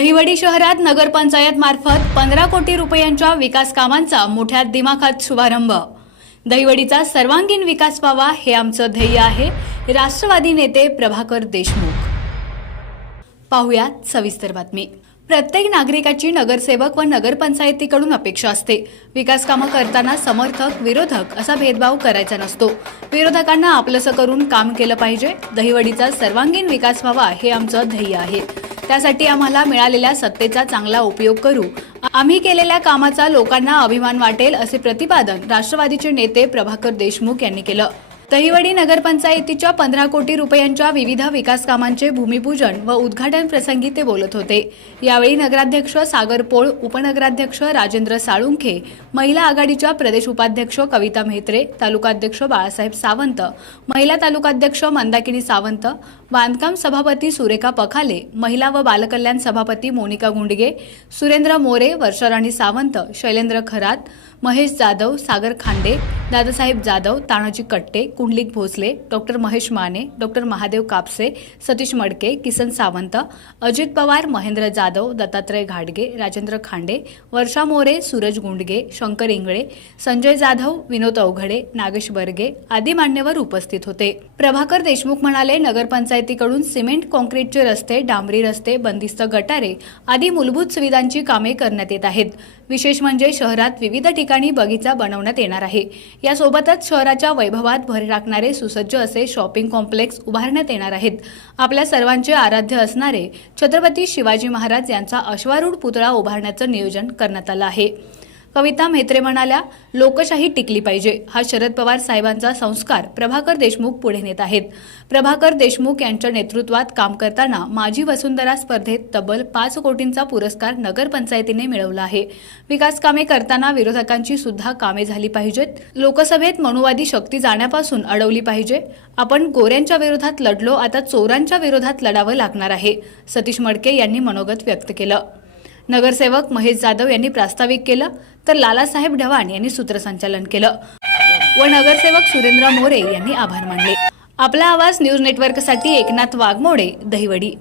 दहिवडी शहरात नगरपंचायत मार्फत 15 कोटी रुपयांच्या विकास कामांचा मोठ्या दिमाखात शुभारंभ। दहिवडीचा सर्वांगीण विकास व्हावा हे आमचं ध्येय आहे। राष्ट्रवादी नेते प्रभाकर देशमुख। पाहुयात सविस्तर बातमी। प्रत्येक नागरिकाची नगरसेवक व नगरपंचायतीकडून अपेक्षा असते। विकास कामं करताना समर्थक विरोधक असा भेदभाव करायचा नसतो। विरोधकांना आपलंसं करून काम केलं पाहिजे। दहिवडीचा सर्वांगीण विकास व्हावा हे आमचं ध्येय आहे। त्यासाठी आम्हाला मिळालेल्या सत्तेचा चांगला उपयोग करू। आम्ही केलेल्या कामाचा लोकांना अभिमान वाटेल असे प्रतिपादन राष्ट्रवादीचे नेते प्रभाकर देशमुख यांनी केलं। दहिवडी नगरपंचायतीच्या 15 कोटी रुपयांच्या विविध विकास कामांचे भूमिपूजन व उद्घाटन प्रसंगी ते बोलत होते। यावेळी नगराध्यक्ष सागर पोळ, उपनगराध्यक्ष राजेंद्र साळुंखे, महिला आघाडीच्या प्रदेश उपाध्यक्ष कविता म्हेत्रे, तालुकाध्यक्ष बाळासाहेब सावंत, महिला तालुकाध्यक्ष मंदाकिनी सावंत, बांधकाम सभापती सुरेखा पखाले, महिला व बालकल्याण सभापती मोनिका गुंडगे, सुरेंद्र मोरे, वर्षाराणी सावंत, शैलेंद्र खरात, महेश जाधव, सागर खांडे, दादासाहेब जाधव, तानाजी कट्टे, कुंडलिक भोसले, डॉक्टर महेश माने, डॉक्टर महादेव कापसे, सतीश मडके, किसन सावंत, अजित पवार, महेंद्र जाधव, दत्तात्रय घाटगे, राजेंद्र खांडे, वर्षा मोरे, सूरज गुंडगे, शंकर इंगळे, संजय जाधव, विनोद अवघडे, नागेश बर्गे आदी मान्यवर उपस्थित होते। प्रभाकर देशमुख म्हणाले, नगरपंचायतीकडून सिमेंट काँक्रीटचे रस्ते, डांबरी रस्ते, बंदिस्त गटारे आदी मूलभूत सुविधांची कामे करण्यात येत आहेत। विशेष म्हणजे शहरात विविध ठिकाणी बगीचा बनवण्यात येणार आहे। यासोबतच शहराच्या वैभवात भर टाकणारे सुसज्ज असे शॉपिंग कॉम्प्लेक्स उभारण्यात येणार आहेत। आपल्या सर्वांचे आराध्य असणारे छत्रपती शिवाजी महाराज यांचा अश्वारूढ पुतळा उभारण्याचं नियोजन करण्यात आलं आहे। कविता म्हेत्रे म्हणाल्या, लोकशाही टिकली पाहिजे हा शरद पवार साहेबांचा संस्कार प्रभाकर देशमुख पुढे नेत आहेत। प्रभाकर देशमुख यांच्या नेतृत्वात काम करताना माझी वसुंधरा स्पर्धेत तब्बल 5 कोटींचा पुरस्कार नगरपंचायतीने मिळवला आहे। विकास कामे करताना विरोधकांची सुद्धा कामे झाली पाहिजेत। लोकसभेत मनुवादी शक्ती जाण्यापासून अडवली पाहिजे। आपण गोऱ्यांच्या विरोधात लढलो, आता चोरांच्या विरोधात लढावं लागणार आहे। सतीश मडके यांनी मनोगत व्यक्त केलं। नगरसेवक महेश जाधव यांनी प्रास्ताविक केलं, तर लालासाहेब ढवाण यांनी सूत्रसंचालन केलं व नगरसेवक सुरेंद्र मोरे यांनी आभार मानले। आपला आवाज न्यूज नेटवर्कसाठी एकनाथ वाघमोडे, दहिवडी।